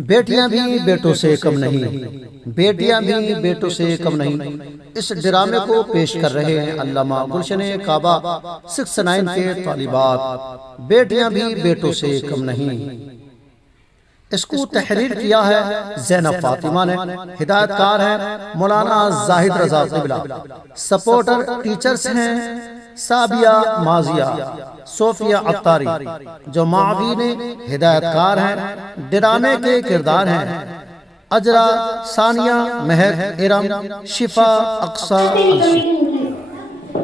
बेटियां भी बेटों से कम नहीं, बेटियां भी बेटों से कम नहीं। इस ड्रामे को पेश कर रहे हैं अल्लामा गुलशन काबा 69 के तालिबात। बेटियां भी बेटों से कम नहीं। इसको तहरीर किया है ज़ैनब फातिमा ने। हिदायतकार है मौलाना जाहिद रजा क़िबला। सपोर्टर टीचर्स हैं साबिया माजिया, सोफिया अत्तारी। जो मावीन हिदायतकार हैं ड्रामे के किरदार हैं अजरा, सानिया, महक, इरम, शिफा, अक्सा।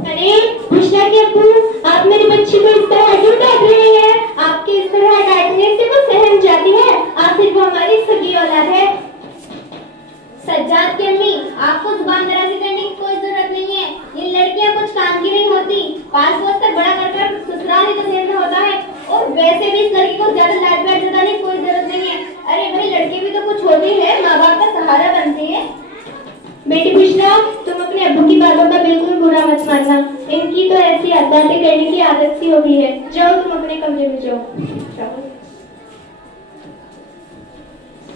अरे बुशरा के अब्बू, आप मेरी बच्ची को इस तरह क्यों डांट रहे हैं? आपके इस तरह डांटने से वो सहम जाती है, आखिर वो हमारी सगी औलाद है। सज्जाद की अम्मी, आपको जुबान दराजी करने की कोई जरूरत नहीं है। ये लड़कियां कुछ काम की नहीं होती, पास पोस तक बड़ा कर ससुराल ही तो भेजना होता है। और वैसे भी इस लड़की को ज्यादा लाड प्यार जताने की कोई जरूरत नहीं है। अरे भाई, लड़की भी तो कुछ होती है, माँ बाप का सहारा बनती है। बेटी बुशरा, तुम अपने अब्बू की बातों का बिल्कुल बुरा मत मानना। इनकी तो ऐसी बातें करने की आदत सी हो गई है। जाओ तुम अपने कमरे में जाओ।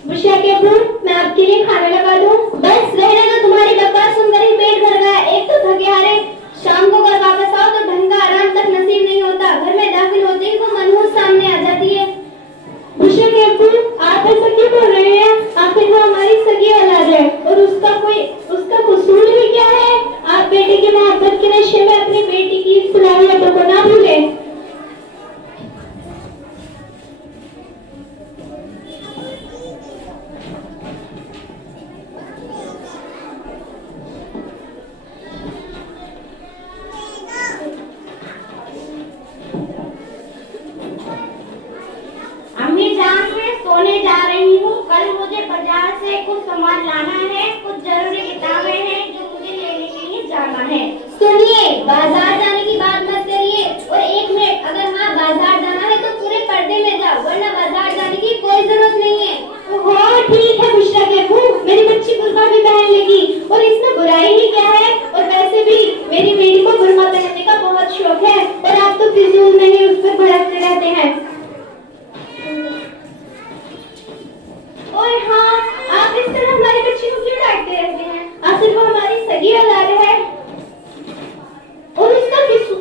बुशरा के अब्बू, मैं आपके लिए खाना लगा दूं? बस रहने दो, तुम्हारी बकवास सुनकर ही पेट भर गया। एक तो थके हारे, शाम को घर वापस आओ तो ढंग का आराम तक नसीब नहीं होता। घर में दाखिल होते ही वो मनहूस सामने आ जाती है। बुशरा के अब्बू, आप ऐसा क्यों बोल रहे हैं? आखिर वो हमारी सगी औलाद है और उसका कसूर भी क्या है? आप बेटे की मोहब्बत के नशे में अपनी बेटी की सलाहियतों को ना भूलें। सोने जा रही हूँ। कल मुझे बाजार से कुछ सामान लाना है, कुछ जरूरी किताबें हैं जो मुझे लेने के लिए जाना है। सुनिए, बाजार जाने की बात मत करिए। और एक मिनट, अगर हाँ बाजार जाना है तो पूरे पर्दे में जाओ, वरना बाजार जाने की कोई जरूरत नहीं है। हाँ ठीक है बुशरा के अब्बू, मेरी बच्ची बुर्का भी पहन लेगी और इसमें बुराई ही क्या है। और वैसे भी मेरी बेटी को बुर्का पहनने का बहुत शौक है और आप तो फिजूल में ही उस पर भड़कते रहते हैं। और हाँ, आप इस तरह हमारी बच्ची को क्यों डांटते रहते हैं? आखिर वो हमारी सगी औलाद है और उसका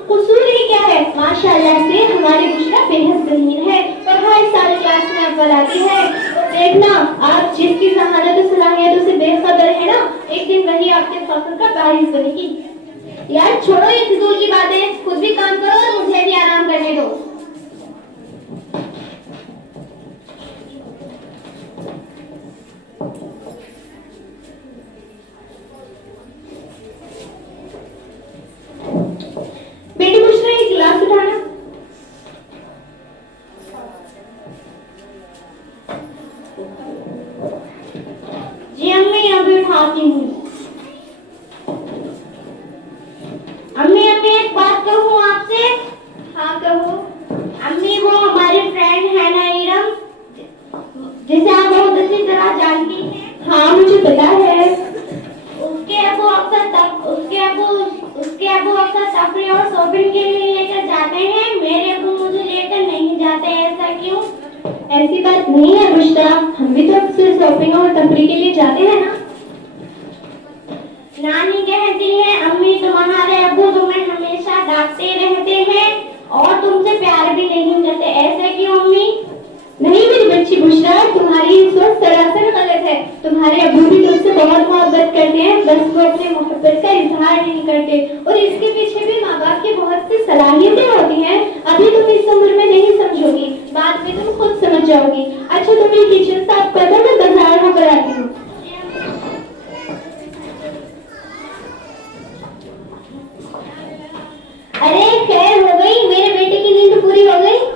कसूर ही क्या है? माशाल्लाह से हमारी बुशरा बेहद ज़हीन है और हर साल क्लास में अव्वल आती है। और देखना, आप जिसकी ज़हानत और सलाहियतों से बेखबर है ना, एक दिन वही आपके फख्र का बारिश बनेगी। यार छोड़ो ये फिजूल की बातें, खुद भी काम करो और मुझे भी आराम करने दो। बेटी बुशरा, एक गिलास उठाना। जी अम्मी, अभी उठाती हूँ। अम्मी एक बात कहूँ आपसे? हाँ कहो। अम्मी, वो हमारी फ्रेंड है ना इरम, जिसे आप बहुत अच्छी तरह जानती हैं। हाँ मुझे पता है। उसके अबू अक्सर तफरीह और शॉपिंग के लिए लेकर जाते हैं। मेरे अबू मुझे लेकर नहीं जाते, ऐसा क्यों? ऐसी बात नहीं है बुशरा, हम भी तो अक्सर शॉपिंग और तफरीह के लिए जाते हैं ना। नानी कहती है अम्मी, तुम्हारे अबू तुम्हें हमेशा डांटते रहते हैं और तुमसे प्यार भी नहीं करते, ऐसा क्यों अम्मी? नहीं मेरी बच्ची बुशरा, तुम्हारी सोच सरासर गलत है। तुम्हारे अब्बू भी तुमसे बहुत मोहब्बत करते हैं, बस वो अपने मोहब्बत का इजहार नहीं करते। और इसके पीछे भी माँ बाप की बहुत सी सलाहियतें होती हैं। अभी तुम इस उम्र में नहीं समझोगी, बाद में तुम खुद समझ जाओगी। अच्छा तुम ये किचन साफ कर दो, मैं बाजार होकर आती हूँ। अरे खैर हो गई, मेरे बेटे की नींद पूरी हो गई।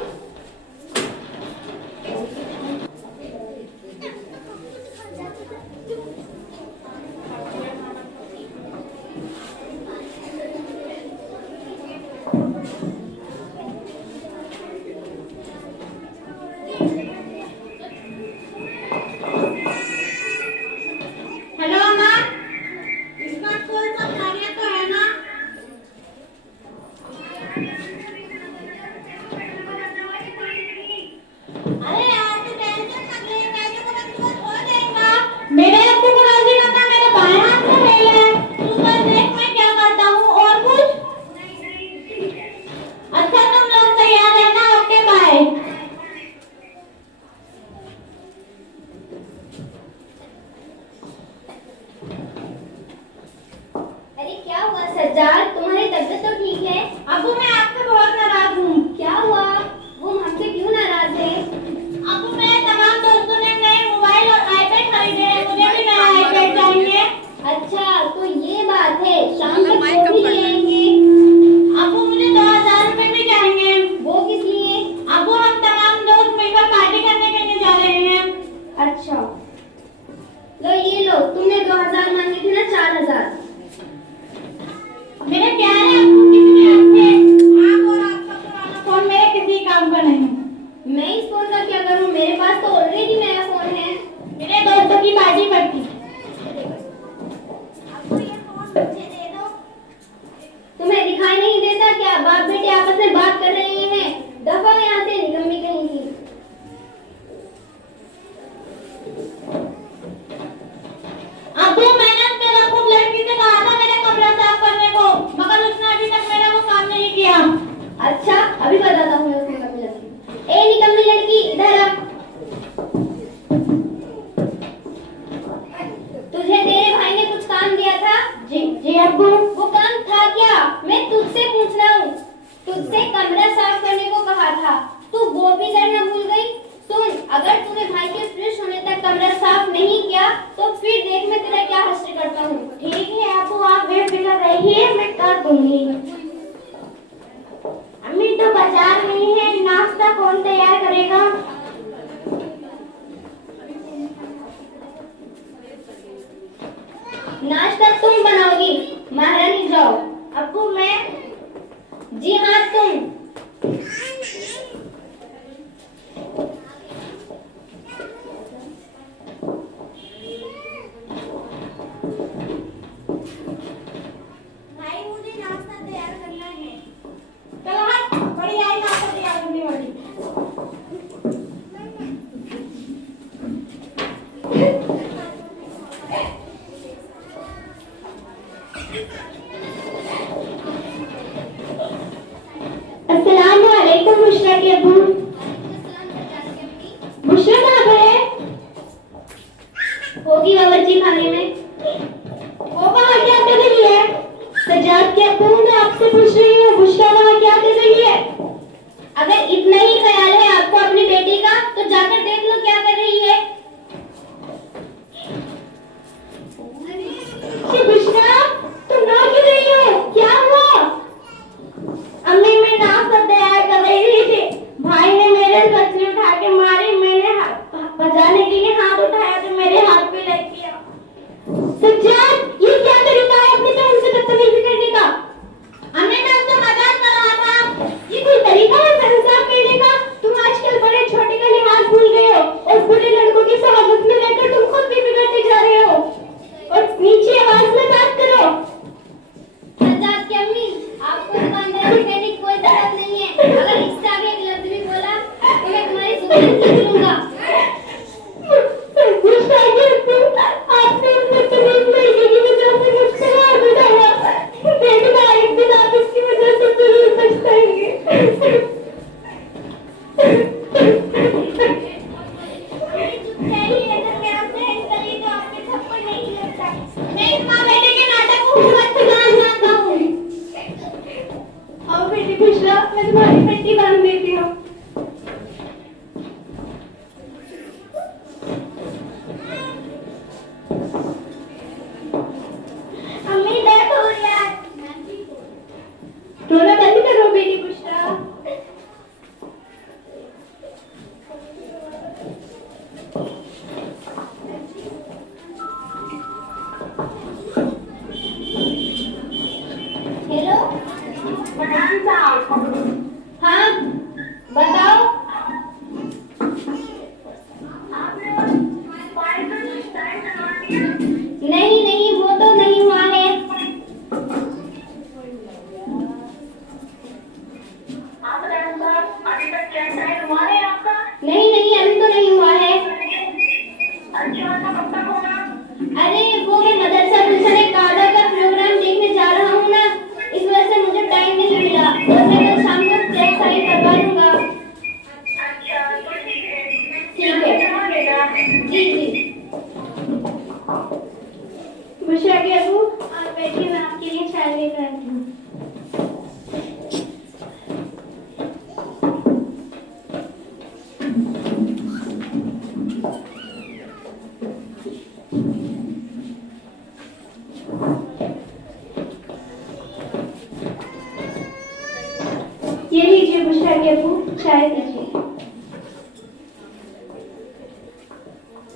सज्जाद, तुम्हारी तबीयत तो ठीक है? अबू मैं आपसे बहुत नाराज हूँ। क्या हुआ? वो हमसे क्यों नाराज है? अबू मेरे तमाम दोस्तों ने नए मोबाइल और आईपैड खरीदे हैं, मुझे भी नया आईपैड चाहिए। अच्छा तो ये बात है, शाम तक वो भी ले आएंगे। अबू मुझे 2000 रुपए भी चाहिए। वो किस लिए? अबू हम तमाम दोस्त मिलकर पार्टी करने के लिए जा रहे हैं। अच्छा लो ये लो, तुमने 2000 मांगे थे ना, 4000। मेरे प्यारे अब्बू कितने अच्छे, आप और आपका पुराना फोन मेरे किसी काम का नहीं। मैं इस फोन का क्या करूं, मेरे पास तो ऑलरेडी नया फोन है। मेरे दोस्तों की पार्टी पड़ती। आपको ये फोन मुझे दे दो। तुम्हें दिखाई नहीं देता क्या, बाप बेटे आपस में बात कर रहे हैं? दफा यहाँ से, निकम्मी कहीं की। अबू मैंने तेरा खुद लड़की से कहा था मेरा कमरा साफ करने को, मगर उसने अभी तक मेरा वो काम नहीं किया। अच्छा अभी बताता हूँ मैं उसको निकम्मी लड़की। ए निकम्मी लड़की इधर आ। तुझे तेरे भाई ने कुछ काम दिया था? जी अब्बू। वो काम था क्या? मैं तुझसे पूछ रहा हूँ। तुझसे कमरा साफ करने को कहा था, तू वो भी करना भूल गई? सुन, अगर तूने भाई के फ्रेश होने तक कमरा साफ नहीं किया तो फिर देख मैं तेरा क्या हश्र करता हूँ। ठीक है अबू, आप बेफिक्र रहिए, मैं कर दूंगी। अम्मी तो बाजार नहीं है, नाश्ता कौन तैयार करेगा? नाश्ता तुम बनाओगी, महारानी जाओ। अब्बू मैं? जी हाँ तुम। भाई मुझे नाश्ता तैयार करना है। चलो हट, बड़ी आई नाश्ता तैयार करने वाली। अस्सलाम वालेकुम बुशरा के अब्बू। बुशरा कहाँ पर है? होगी बावर्ची खाने में। वो वहाँ क्या कर रही है? सज्जाद के अब्बू, मैं आपसे पूछ रही हूँ बुशरा वहाँ क्या कर रही है? अगर इतना ही ख्याल है आपको अपनी बेटी का तो जाकर देख लो क्या कर रही है। बुशरा तुम ना क्यों रही हो, क्या हुआ? अम्मी मैं नाश्ता तैयार कर रही थी, भाई ने मेरे सचली उठा के मारी, मैंने बजाने के लिए हाथ उठाया तो मेरे हाथ पे लग गया। सज्जाद ये क्या तरीका है अपनी बहन से बदतमीजी करने का? अम्मी मैं उससे मजाक कर रहा था। ये कोई तरीका है बहन साफ करने का? तुम आजकल बड़े छोटे का लिहाज भूल गए हो और बुरे लड़कों की सहबत में रहकर तुम खुद भी बिगड़ते जा रहे हो। और नीचे आवाज में बात करो। सज्जाद की अम्मी, आपको दुकानदारी करने की कोई जरूरत नहीं है। अगर इससे आगे एक लफ्ज भी बोला तो मैं तुम्हारी जुबान खींच लूंगा। आपने उस बदतमीज लड़के की वजह से मुझसे हाथ उठाया। देखना एक दिन आप इसकी वजह से जरूर पछताएंगे। अगर मैं आपसे हेल्प करी तो आपके थप्पड़ नहीं लगता। मैं इस माँ बेटे के नाटक को खूब अच्छी तरह जानता हूँ। आओ बेटी बुशरा, मैं तुम्हारी पट्टी बांध देती हूँ। अम्मी दर्द हो रहा है। रोना बंद करो बेटी बुशरा। हेलो प्रधान साहब। हाँ बताओ। नहीं नहीं वो तो नहीं हुआ है। अभी तक चेक नहीं हुआ है आपका? नहीं नहीं अभी तो नहीं हुआ है। अच्छा तो कब तक होगा? अरे वो मैं मदरसा गुलशन कादा का प्रोग्राम देखने जा रहा हूँ ना, इस वजह से मुझे टाइम नहीं मिला और मैं कल शाम को चेक साइन करवा दूंगा। अच्छा तो ठीक है। जी जी। बुशरा के अबू आप बैठिए, मैं आपके लिए चाय एक आती हूँ। ये लीजिए बुशरा के अबू, चाय दीजिए।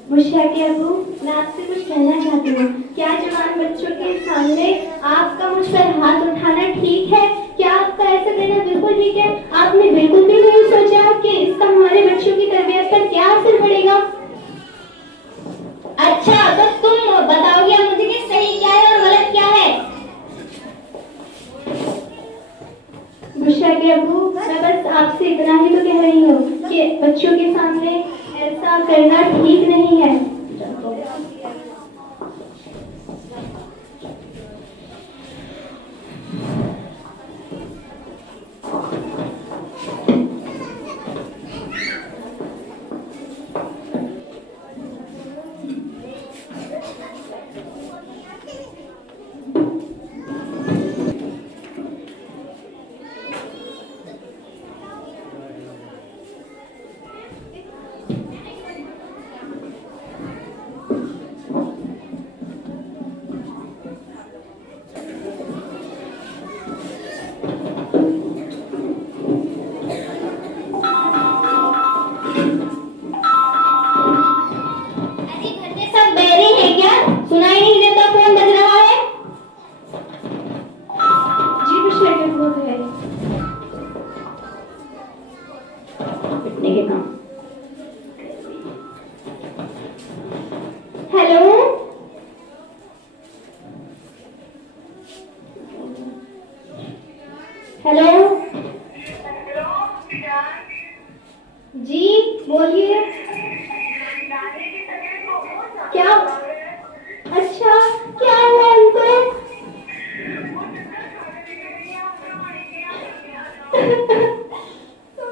बुशरा के अबू, मैं आपसे कुछ कहना चाहती हूँ। क्या जवान बच्चों के सामने आपका मुझ पर हाथ उठाना ठीक है? क्या आपका ऐसा करना बिल्कुल ठीक है? आपने बिल्कुल भी नहीं सोचा कि इसका हमारे बच्चों की तरबियत पर क्या असर पड़ेगा? अच्छा, तो तुम बताओगे मुझे कि सही क्या है और गलत क्या है? बुशरा के अबू, मैं बस आपसे इतना ही तो कह रही हूँ कि बच्चों के सामने ऐसा करना ठीक नहीं है। हेलो, हेलो, जी बोलिए। क्या? अच्छा, क्या हुआ उनको?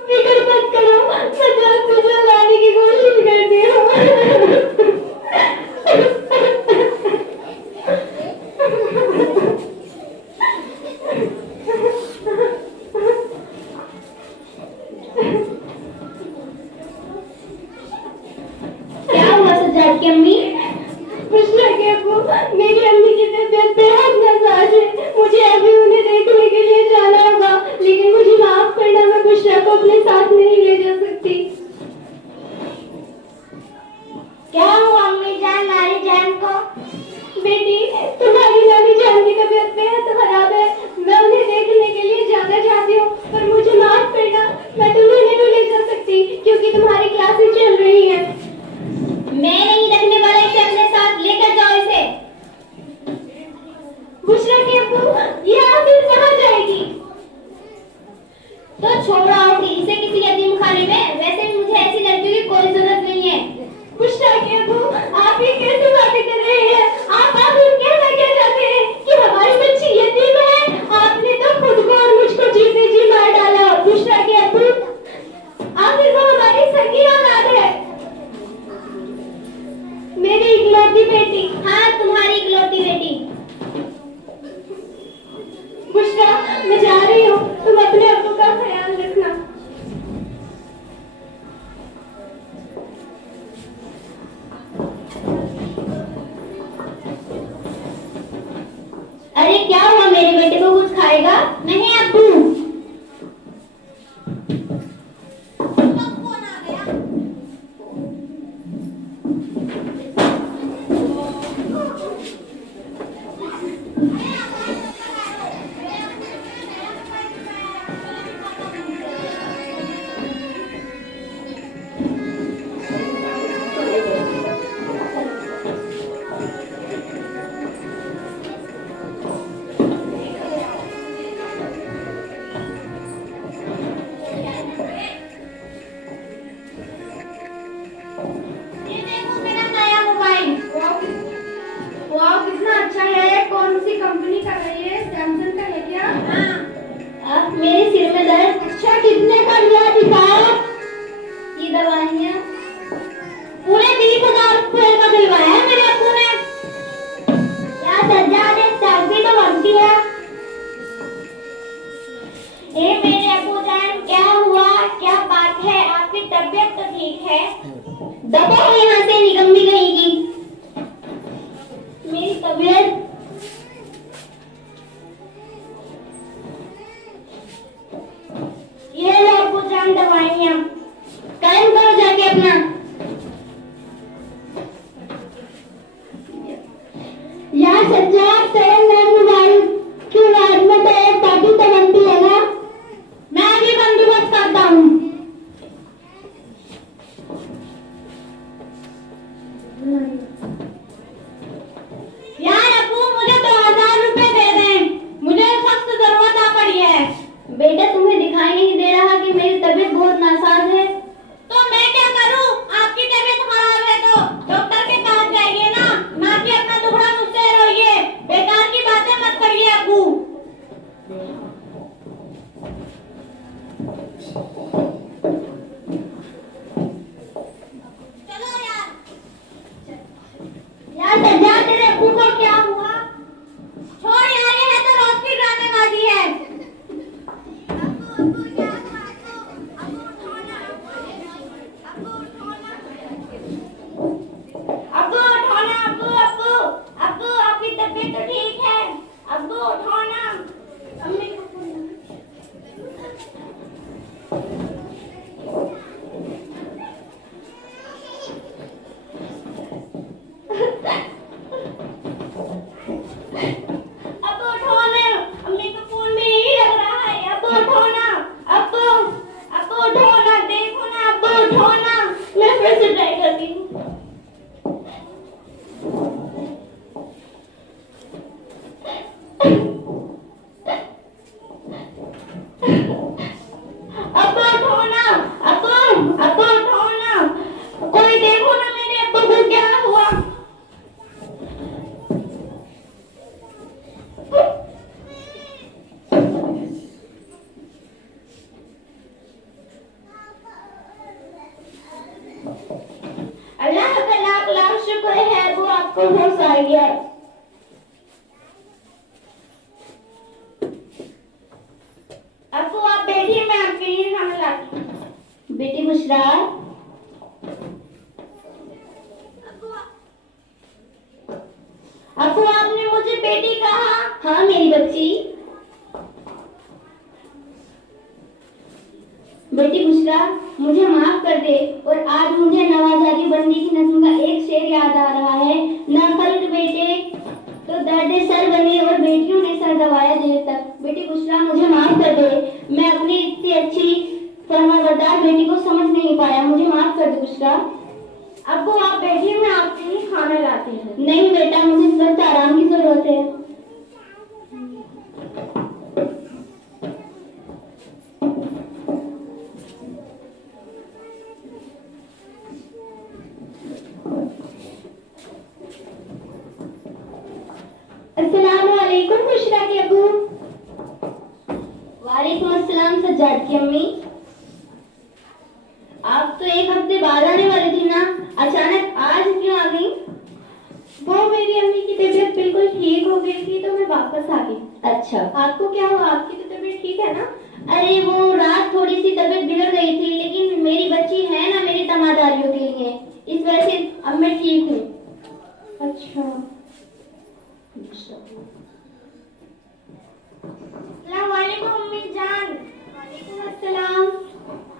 फिक्र मत करो, मैं जल्द से जल्द आने की कोशिश करती हूँ। क्या हुआ सज्जाद की अम्मी? बुशरा के अब्बू, मेरी अम्मी की तबीयत बेहद नासाज है। मुझे अभी उन्हें देखने के लिए जाना होगा, लेकिन मुझे माफ करना, मैं बुशरा को अपने साथ नहीं ले जा सकती। क्या हुआ अम्मी जान, नानी जान को? बेटी, तुम्हारी नानी जान की तबीयत बेहद खराब है। मैं उन्हें देखने के लिए जाना चाहती हूँ, पर मुझे माफ करना, मैं तुम्हें नहीं ले जा सकती क्योंकि तुम्हारी क्लासेस चल रही है। मैं नहीं रखने वाला इसे अपने साथ, लेकर जाओ इसे। बुशरा के अब्बू, ये आखिर कहाँ जाएगी? तो छोड़ आओ इसे किसी यतीम खाने में। वैसे भी मुझे ऐसी लड़कियों की कोई जरूरत नहीं है। बुशरा के अब्बू, आप ये कैसे बातें कर रहे हैं? आप आखिर कहना क्या चाहते हैं कि हमारी बच्ची यतीम है? आपने तो खुद को और मुझको जीते जी मार डाला। बुशरा के अब्बू, आखिर वो हमारी सगी औलाद है, मेरी इकलौती बेटी। हाँ, तुम्हारी इकलौती बेटी। बुशरा, मैं जा रही हूँ, तुम अपने अब्बू का ख्याल रखना। अरे क्या हुआ, मेरे बेटे को कुछ खाएगा? नहीं अब्बू। कौन आ गया? वाह, कितना अच्छा है। कौन सी कंपनी का है ये? सैमसंग का है क्या? हाँ। मेरे सिर में दर्द। अच्छा, कितने का लिया? दिखाओ। ये दवाइयाँ पूरे 20,000 रुपए का दिलवाया है मेरे अब्बू ने। क्या सज्जाद है, सैलरी तो बनती है। दबा हो यहाँ से, निकम्मी कहेगी। मेरी तबीयत ये लो आपको जान दवाइयाँ, कायम करो जाके अपना। यार सज्जाद तेरे नाम मोबाइल की आवाज में तो एक पार्टी तो बनती है ना, मैं भी बंदोबस्त करता हूँ। यार अबू मुझे 2000 रुपए दे दें, मुझे सख्त जरूरत आ पड़ी है। बेटा तुम्हें दिखाई नहीं दे रहा कि मेरी तबीयत बहुत नासाज है? तो मैं क्या करूं? आपकी तबीयत खराब है तो डॉक्टर के पास जाइए ना, ना कि अपना दुखड़ा मुझसे रोइए। बेकार की बातें मत करिए अबू। चलो यार। यार सज्जाद तेरे अबू को क्या हुआ? छोड़ यार, ये है तो रोज की ड्रामेबाजी है। अब्बू उठो ना, अब्बू अब्बू अब्बू आपकी तबीयत तो ठीक है? अब्बू उठो ना। अम्मी को फोन अब्बू उठो ना, अम्मी का फोन भी यही लग रहा है। अब्बू उठो ना, अब्बू अब्बू उठो ना, देखो ना अब्बू उठो ना। मैं फिर से ट्राई करती हूँ। अब्बू उठो ना, अब्बू अब्बू उठो ना, कोई देखो ना मेरे अब्बू को क्या हुआ। अल्लाह का लाख लाख शुक्र है वो आपको होश आई है। अब्बू आप बैठिए, मैं आपके लिए खाना लाती हूँ। बेटी बुशरा, अब्बू आपने मुझे बेटी कहा? हाँ मेरी बच्ची। बेटी बुशरा मुझे माफ कर दे, और आज मुझे नवाजारी बंदी की नस्म का एक शेर याद आ रहा है। ना खल्क बेटे तो दर्दे सर बने और बेटियों ने सर दबाया देर तक। बेटी बुशरा मुझे माफ कर दे, मैं अपनी इतनी अच्छी फरमाबरदार बेटी को समझ नहीं पाया, मुझे माफ कर दे बुशरा। अब्बू आप बैठिए, मैं आपके लिए खाना लाती हूँ। नहीं बेटा, मुझे इस वक्त आराम की जरूरत है। अस्सलामुअलैकुम बुशरा के अब्बू। वालेकुम अस्सलाम सज्जाद की अम्मी। आप तो एक हफ्ते बाद आने वाली थी ना, अचानक आज क्यों आ गई? वो मेरी अम्मी की तबीयत बिल्कुल ठीक हो गई थी तो मैं वापस आ गई। अच्छा, आपको क्या हुआ? आपकी तो तबीयत ठीक है ना? अरे वो रात थोड़ी सी तबीयत बिगड़ गई थी, लेकिन मेरी बच्ची है ना मेरी तमादारियों के लिए, इस वजह से अब मैं ठीक हूँ। अच्छा, अस्सलामुअलैकुम अम्मी जान। वालेकुम अस्सलाम।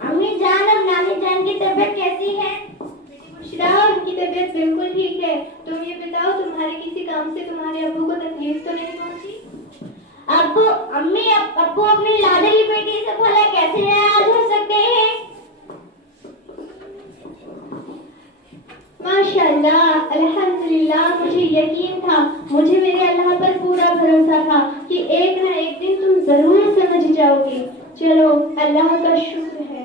अम्मी जान, अब नानी जान की तबीयत कैसी है? बेटी बुशरा उनकी तबीयत बिल्कुल ठीक है। तुम ये बताओ तुम्हारे किसी काम से तुम्हारे अब्बू को तकलीफ तो नहीं पहुंची? अब्बू अम्मी अब्बू अपनी लाडली बेटी से भला कैसे नाराज हो सकते हैं? माशाअल्लाह, अल्हम्दुलिल्लाह, मुझे यकीन था, मुझे मेरे अल्लाह पर पूरा भरोसा था कि एक ना एक दिन तुम जरूर समझ जाओगे। चलो अल्लाह का शुक्र है।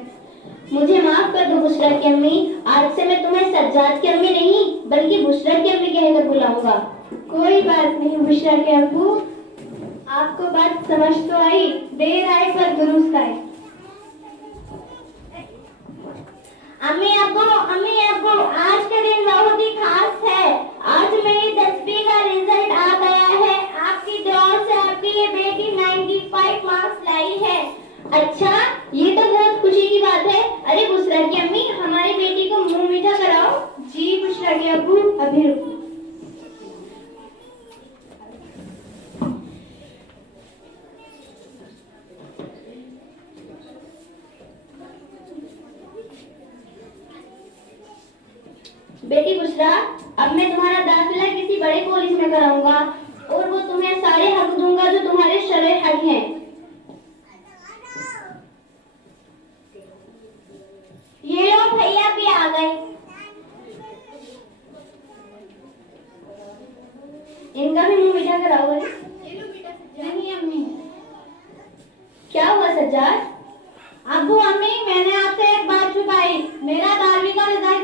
मुझे माफ कर दो बुशरा की अम्मी, आज से मैं तुम्हें सज्जाद की अम्मी नहीं बल्कि बुशरा की अम्मी कहकर बुलाऊंगा। कोई बात नहीं बुशरा के अब्बू, आपको बात समझ तो आई, देर आए पर दुरुस्त आए। अम्मी अब्बू आज का दिन बहुत ही खास है। आज मेरी 10वीं का रिजल्ट आ गया है। आपकी दुआ से आपकी ये बेटी 95 मार्क्स लाई है। अच्छा, ये तो बहुत खुशी की बात है। अरे बुशरा की अम्मी, हमारी बेटी को मुंह मीठा कराओ। करके अबू अभी रुको। बेटी बुशरा, अब मैं तुम्हारा दाखिला किसी बड़े कॉलेज में कराऊंगा और वो तुम्हें सारे हक दूंगा जो तुम्हारे शरई हक हैं। ये लो भैया भी आ गए। इनका भी मुंह मीठा कराओ। नहीं अम्मी। क्या हुआ सज्जाद? अब्बू अम्मी, मैंने आपसे एक बात छुपाई। मेरा 12वीं का रिजल्ट